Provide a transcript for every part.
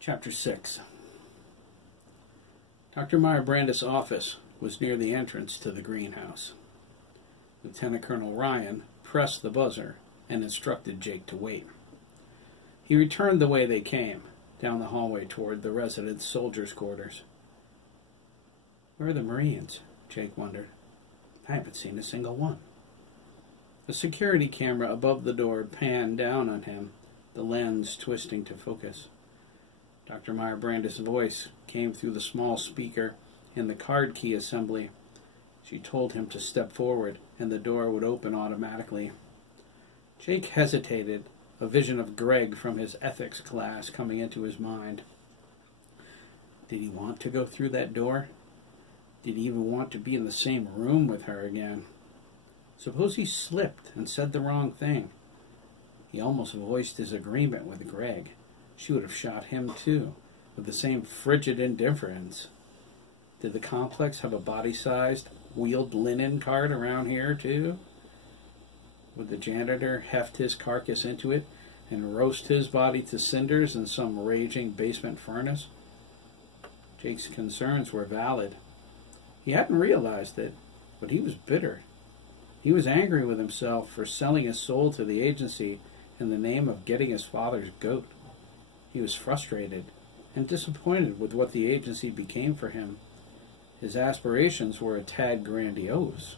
Chapter 6. Dr. Meyer-Brandis' office was near the entrance to the greenhouse. Lieutenant Colonel Ryan pressed the buzzer and instructed Jake to wait. He returned the way they came, down the hallway toward the residence soldiers' quarters. Where are the Marines? Jake wondered. I haven't seen a single one. The security camera above the door panned down on him, the lens twisting to focus. Dr. Meyer-Brandis' voice came through the small speaker in the card key assembly. She told him to step forward, and the door would open automatically. Jake hesitated, a vision of Greg from his ethics class coming into his mind. Did he want to go through that door? Did he even want to be in the same room with her again? Suppose he slipped and said the wrong thing. He almost voiced his agreement with Greg. She would have shot him too, with the same frigid indifference. Did the complex have a body-sized, wheeled linen cart around here too? Would the janitor heft his carcass into it and roast his body to cinders in some raging basement furnace? Jake's concerns were valid. He hadn't realized it, but he was bitter. He was angry with himself for selling his soul to the agency in the name of getting his father's goat. He was frustrated and disappointed with what the agency became for him. His aspirations were a tad grandiose.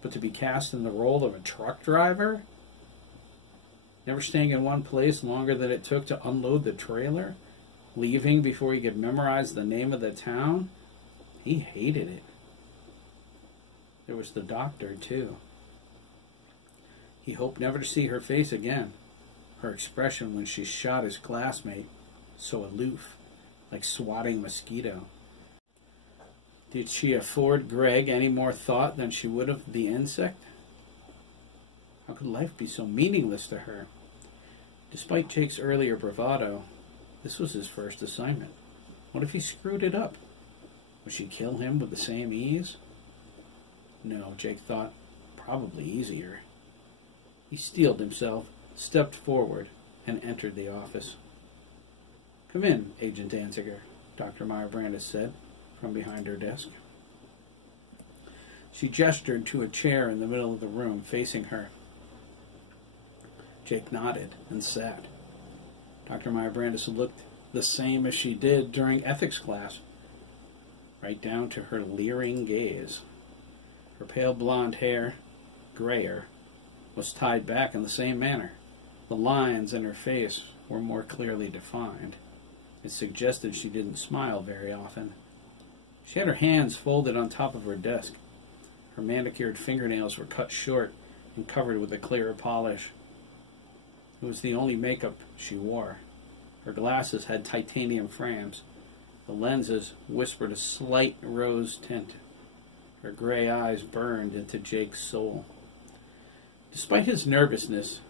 But to be cast in the role of a truck driver? Never staying in one place longer than it took to unload the trailer? Leaving before he could memorize the name of the town? He hated it. There was the doctor, too. He hoped never to see her face again. Her expression when she shot his classmate, so aloof, like swatting a mosquito. Did she afford Greg any more thought than she would have the insect? How could life be so meaningless to her? Despite Jake's earlier bravado, this was his first assignment. What if he screwed it up? Would she kill him with the same ease? No, Jake thought, probably easier. He steeled himself, stepped forward, and entered the office. Come in, Agent Danziger, Dr. Meyer-Brandis said, from behind her desk. She gestured to a chair in the middle of the room, facing her. Jake nodded and sat. Dr. Meyer-Brandis looked the same as she did during ethics class, right down to her leering gaze. Her pale blonde hair, grayer, was tied back in the same manner. The lines in her face were more clearly defined. It suggested she didn't smile very often. She had her hands folded on top of her desk. Her manicured fingernails were cut short and covered with a clear polish. It was the only makeup she wore. Her glasses had titanium frames. The lenses whispered a slight rose tint. Her gray eyes burned into Jake's soul. Despite his nervousness,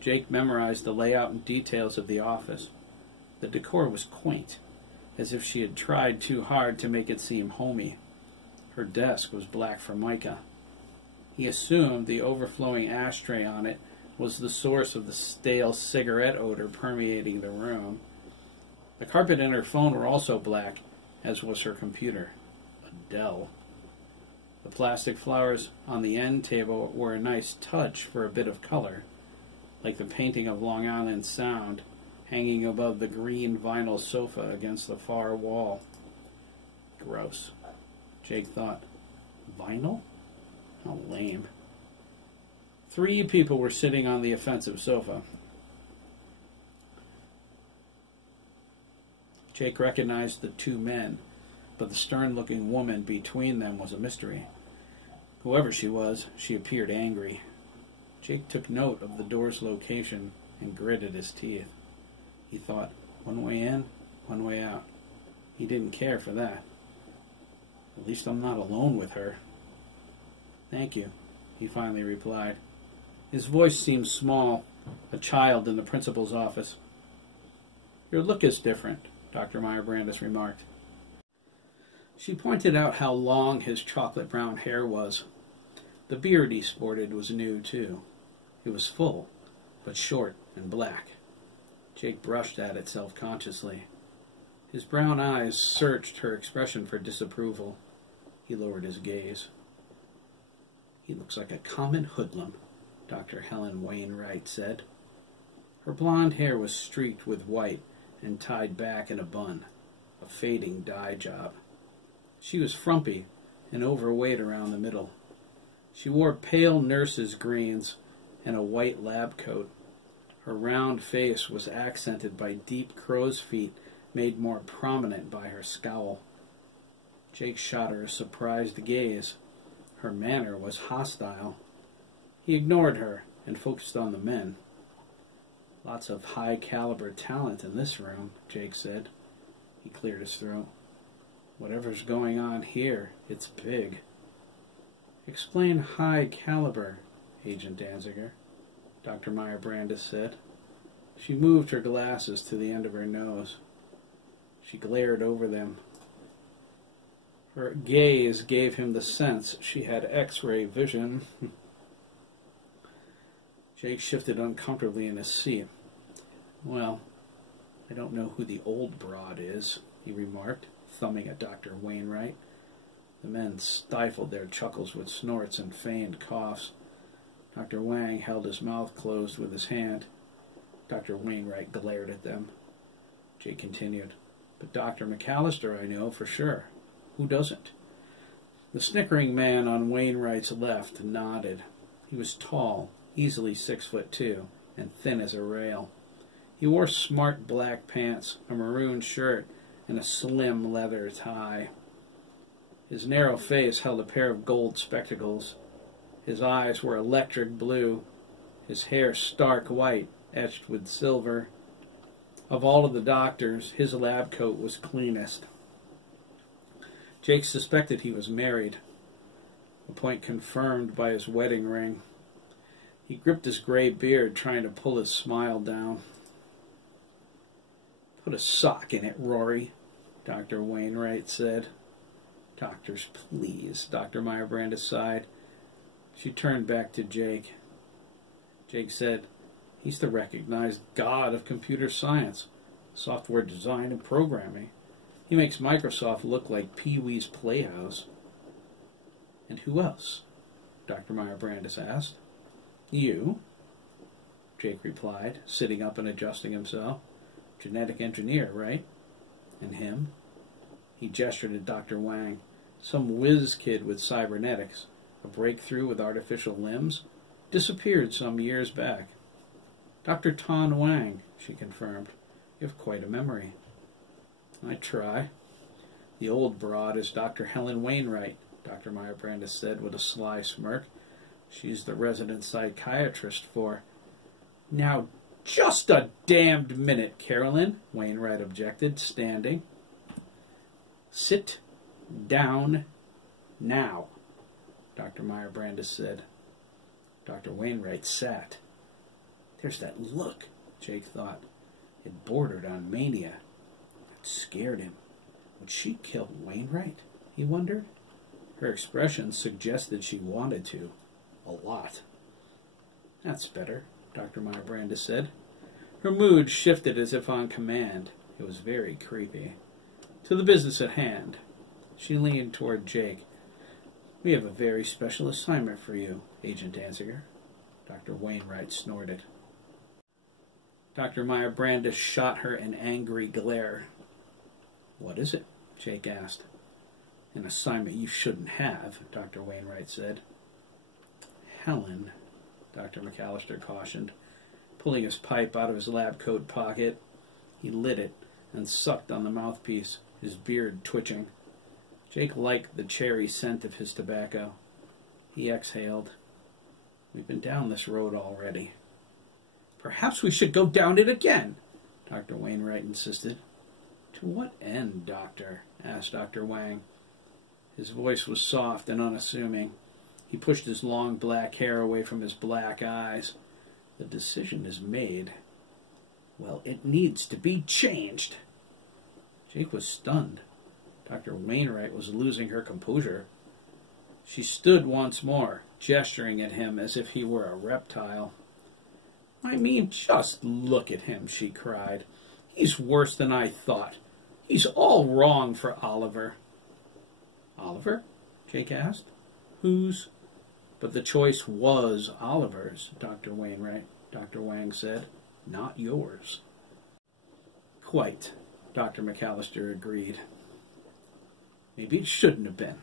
Jake memorized the layout and details of the office. The decor was quaint, as if she had tried too hard to make it seem homey. Her desk was black formica. He assumed the overflowing ashtray on it was the source of the stale cigarette odor permeating the room. The carpet and her phone were also black, as was her computer. A Dell. The plastic flowers on the end table were a nice touch for a bit of color, like the painting of Long Island Sound hanging above the green vinyl sofa against the far wall. Gross, Jake thought. Vinyl? How lame. 3 people were sitting on the offensive sofa. Jake recognized the 2 men, but the stern-looking woman between them was a mystery. Whoever she was, she appeared angry. Jake took note of the door's location and gritted his teeth. He thought, one way in, one way out. He didn't care for that. At least I'm not alone with her. Thank you, he finally replied. His voice seemed small, a child in the principal's office. Your look is different, Dr. Meyer-Brandis remarked. She pointed out how long his chocolate brown hair was. The beard he sported was new, too. It was full, but short and black. Jake brushed at it self-consciously. His brown eyes searched her expression for disapproval. He lowered his gaze. "He looks like a common hoodlum," Dr. Helen Wainwright said. Her blonde hair was streaked with white and tied back in a bun, a fading dye job. She was frumpy and overweight around the middle. She wore pale nurse's greens and a white lab coat. Her round face was accented by deep crow's feet made more prominent by her scowl. Jake shot her a surprised gaze. Her manner was hostile. He ignored her and focused on the men. "Lots of high-caliber talent in this room," Jake said. He cleared his throat. "Whatever's going on here, it's big." "Explain high caliber, Agent Danziger," Dr. Meyer Brandis said. She moved her glasses to the end of her nose. She glared over them. Her gaze gave him the sense she had X-ray vision. Jake shifted uncomfortably in his seat. "Well, I don't know who the old broad is," he remarked, thumbing at Dr. Wainwright. The men stifled their chuckles with snorts and feigned coughs. Dr. Wang held his mouth closed with his hand. Dr. Wainwright glared at them. Jake continued, "But Dr. McAllister I know for sure. Who doesn't?" The snickering man on Wainwright's left nodded. He was tall, easily 6'2", and thin as a rail. He wore smart black pants, a maroon shirt, and a slim leather tie. His narrow face held a pair of gold spectacles. His eyes were electric blue, his hair stark white, etched with silver. Of all of the doctors, his lab coat was cleanest. Jake suspected he was married, a point confirmed by his wedding ring. He gripped his gray beard, trying to pull his smile down. "Put a sock in it, Rory," Dr. Wainwright said. "Doctors, please," Dr. Meyer Brandis sighed. She turned back to Jake. Jake said, "He's the recognized god of computer science, software design and programming. He makes Microsoft look like Pee-wee's Playhouse." "And who else?" Dr. Meyer Brandis asked. "You," Jake replied, sitting up and adjusting himself. "Genetic engineer, right? And him?" He gestured at Dr. Wang. "Some whiz kid with cybernetics, a breakthrough with artificial limbs, disappeared some years back." "Dr. Tan Wang," she confirmed. "You have quite a memory." "I try." "The old broad is Dr. Helen Wainwright," Dr. Meyer Brandis said with a sly smirk. "She's the resident psychiatrist for—" "Now, just a damned minute, Carolyn," Wainwright objected, standing. "Sit down now," Dr. Meyer Brandis said. Dr. Wainwright sat. "There's that look," Jake thought. It bordered on mania. It scared him. Would she kill Wainwright? He wondered. Her expression suggested she wanted to. A lot. "That's better," Dr. Meyer Brandis said. Her mood shifted as if on command. It was very creepy. "To the business at hand." She leaned toward Jake. "We have a very special assignment for you, Agent Danziger." Dr. Wainwright snorted. Dr. Meyer Brandis shot her an angry glare. "What is it?" Jake asked. "An assignment you shouldn't have," Dr. Wainwright said. "Helen," Dr. McAllister cautioned, pulling his pipe out of his lab coat pocket. He lit it and sucked on the mouthpiece, his beard twitching. Jake liked the cherry scent of his tobacco. He exhaled. "We've been down this road already." "Perhaps we should go down it again," Dr. Wainwright insisted. "To what end, Doctor?" asked Dr. Wang. His voice was soft and unassuming. He pushed his long black hair away from his black eyes. "The decision is made." "Well, it needs to be changed." Jake was stunned. Dr. Wainwright was losing her composure. She stood once more, gesturing at him as if he were a reptile. "I mean, just look at him," she cried. "He's worse than I thought. He's all wrong for Oliver. Oliver? Jake asked. Whose? But the choice was Oliver's, Dr. Wang said, not yours. Quite, Dr. McAllister agreed. Maybe it shouldn't have been.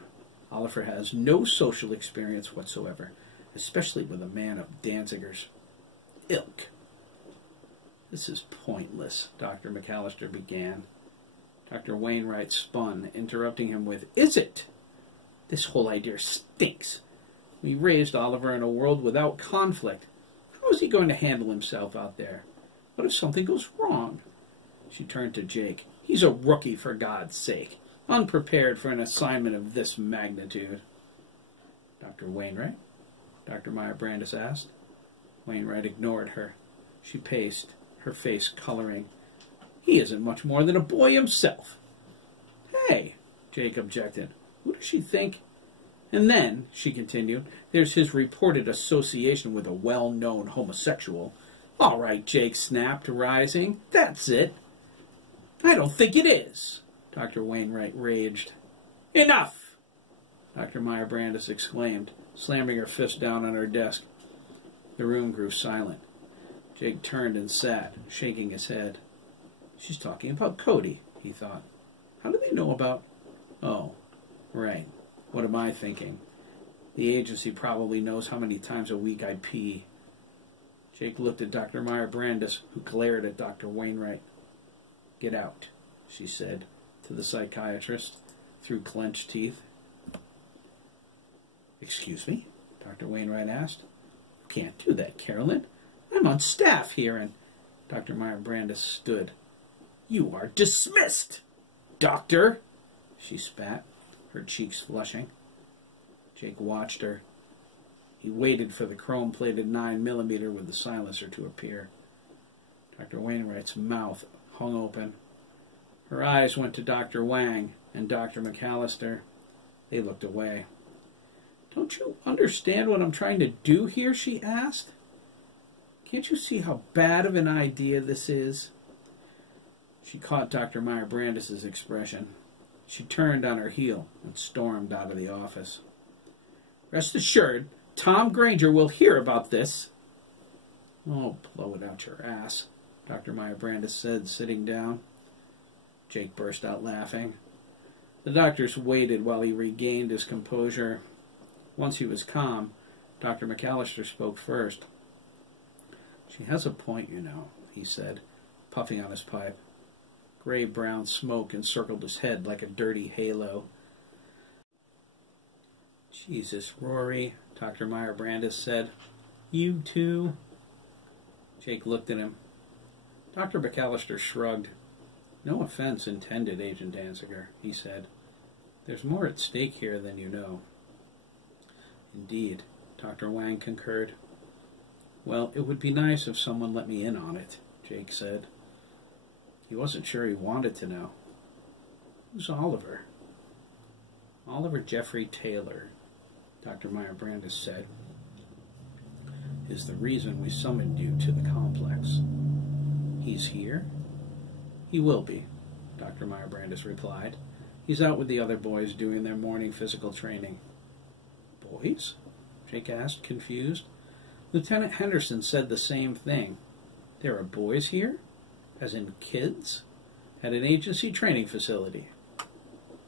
Oliver has no social experience whatsoever, especially with a man of Danziger's ilk. This is pointless, Dr. McAllister began. Dr. Wainwright spun, interrupting him with, Is it? This whole idea stinks. We raised Oliver in a world without conflict. How is he going to handle himself out there? What if something goes wrong? She turned to Jake. He's a rookie, for God's sake. Unprepared for an assignment of this magnitude. Dr. Wainwright? Dr. Meyer-Brandis asked. Wainwright ignored her. She paced, her face coloring. He isn't much more than a boy himself. Hey, Jake objected. Who does she think? And then, she continued, there's his reported association with a well-known homosexual. All right, Jake snapped, rising. That's it. I don't think it is, Dr. Wainwright raged. Enough! Dr. Meyer-Brandis exclaimed, slamming her fist down on her desk. The room grew silent. Jake turned and sat, shaking his head. She's talking about Cody, he thought. How do they know about... Oh, right. What am I thinking? The agency probably knows how many times a week I pee. Jake looked at Dr. Meyer-Brandis, who glared at Dr. Wainwright. Get out, she said to the psychiatrist through clenched teeth. Excuse me? Dr. Wainwright asked. You can't do that, Carolyn. I'm on staff here, and Dr. Meyer-Brandis stood. You are dismissed, Doctor, she spat, her cheeks flushing. Jake watched her. He waited for the chrome-plated 9mm with the silencer to appear. Dr. Wainwright's mouth hung open. Her eyes went to Dr. Wang and Dr. McAllister. They looked away. Don't you understand what I'm trying to do here? She asked. Can't you see how bad of an idea this is? She caught Dr. Meyer-Brandis' expression. She turned on her heel and stormed out of the office. Rest assured, Tom Granger will hear about this. Oh, blow it out your ass, Dr. Meyer-Brandis said, sitting down. Jake burst out laughing. The doctors waited while he regained his composure. Once he was calm, Dr. McAllister spoke first. She has a point, you know, he said, puffing on his pipe. Gray-brown smoke encircled his head like a dirty halo. Jesus, Rory, Dr. Meyer-Brandis said. You too? Jake looked at him. Dr. McAllister shrugged. No offense intended, Agent Danziger, he said. There's more at stake here than you know. Indeed, Dr. Wang concurred. Well, it would be nice if someone let me in on it, Jake said. He wasn't sure he wanted to know. Who's Oliver? Oliver Jeffrey Taylor, Dr. Meyer-Brandis said, is the reason we summoned you to the complex. He's here? He will be, Dr. Meyer-Brandis replied. He's out with the other boys doing their morning physical training. Boys? Jake asked, confused. Lieutenant Henderson said the same thing. There are boys here? As in kids? At an agency training facility.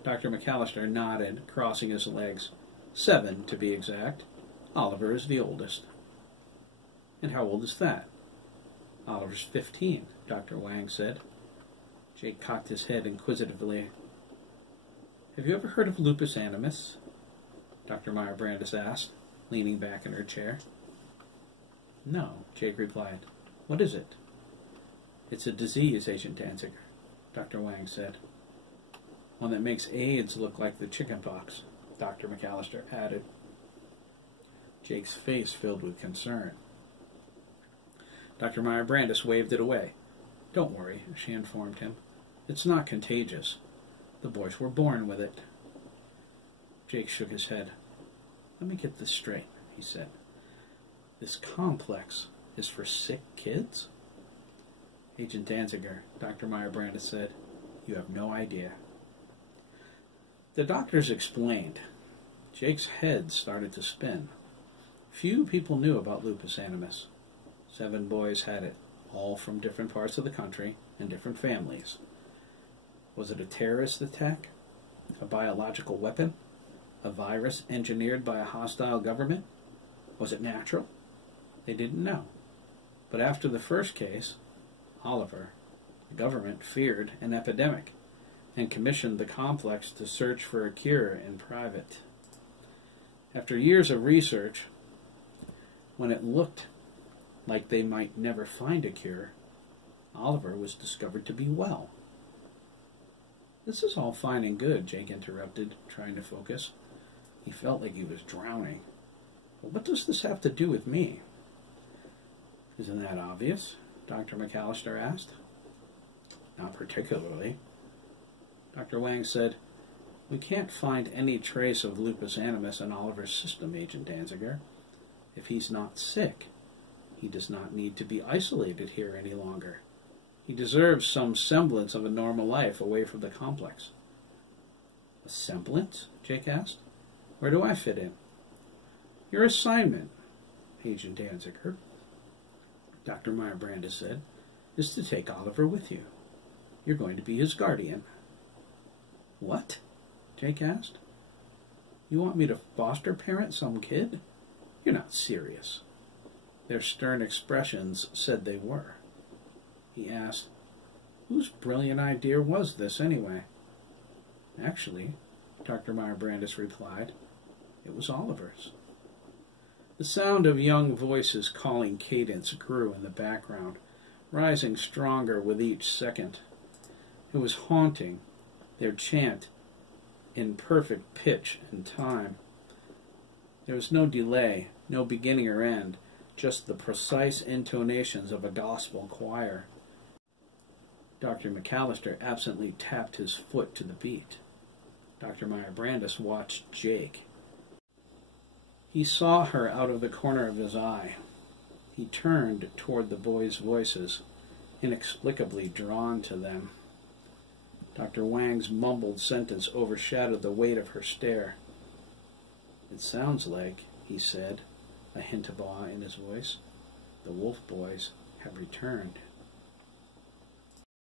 Dr. McAllister nodded, crossing his legs. 7, to be exact. Oliver is the oldest. And how old is that? Oliver's 15, Dr. Wang said. Jake cocked his head inquisitively. Have you ever heard of lupus animus? Dr. Meyer-Brandis asked, leaning back in her chair. No, Jake replied. What is it? It's a disease, Agent Danziger, Dr. Wang said. One that makes AIDS look like the chickenpox, Dr. McAllister added. Jake's face filled with concern. Dr. Meyer-Brandis waved it away. Don't worry, she informed him. It's not contagious. The boys were born with it. Jake shook his head. Let me get this straight, he said. This complex is for sick kids? Agent Danziger, Dr. Meyer-Brandis said. You have no idea. The doctors explained. Jake's head started to spin. Few people knew about lupus animus. 7 boys had it, all from different parts of the country and different families. Was it a terrorist attack? A biological weapon? A virus engineered by a hostile government? Was it natural? They didn't know. But after the first case, Oliver, the government feared an epidemic and commissioned the complex to search for a cure in private. After years of research, when it looked like they might never find a cure, Oliver was discovered to be well. This is all fine and good, Jake interrupted, trying to focus. He felt like he was drowning. But what does this have to do with me? Isn't that obvious? Dr. McAllister asked. Not particularly. Dr. Wang said, we can't find any trace of lupus animus in Oliver's system, Agent Danziger. If he's not sick, he does not need to be isolated here any longer. He deserves some semblance of a normal life away from the complex. A semblance? Jake asked. Where do I fit in? Your assignment, Agent Danziger, Dr. Meyer-Brandis said, is to take Oliver with you. You're going to be his guardian. What? Jake asked. You want me to foster parent some kid? You're not serious. Their stern expressions said they were. He asked, whose brilliant idea was this anyway? Actually, Dr. Meyer-Brandis replied, it was Oliver's. The sound of young voices calling cadence grew in the background, rising stronger with each second. It was haunting, their chant in perfect pitch and time. There was no delay, no beginning or end, just the precise intonations of a gospel choir. Dr. McAllister absently tapped his foot to the beat. Dr. Meyer-Brandis watched Jake. He saw her out of the corner of his eye. He turned toward the boys' voices, inexplicably drawn to them. Dr. Wang's mumbled sentence overshadowed the weight of her stare. It sounds like, he said, a hint of awe in his voice, the Wolf boys have returned.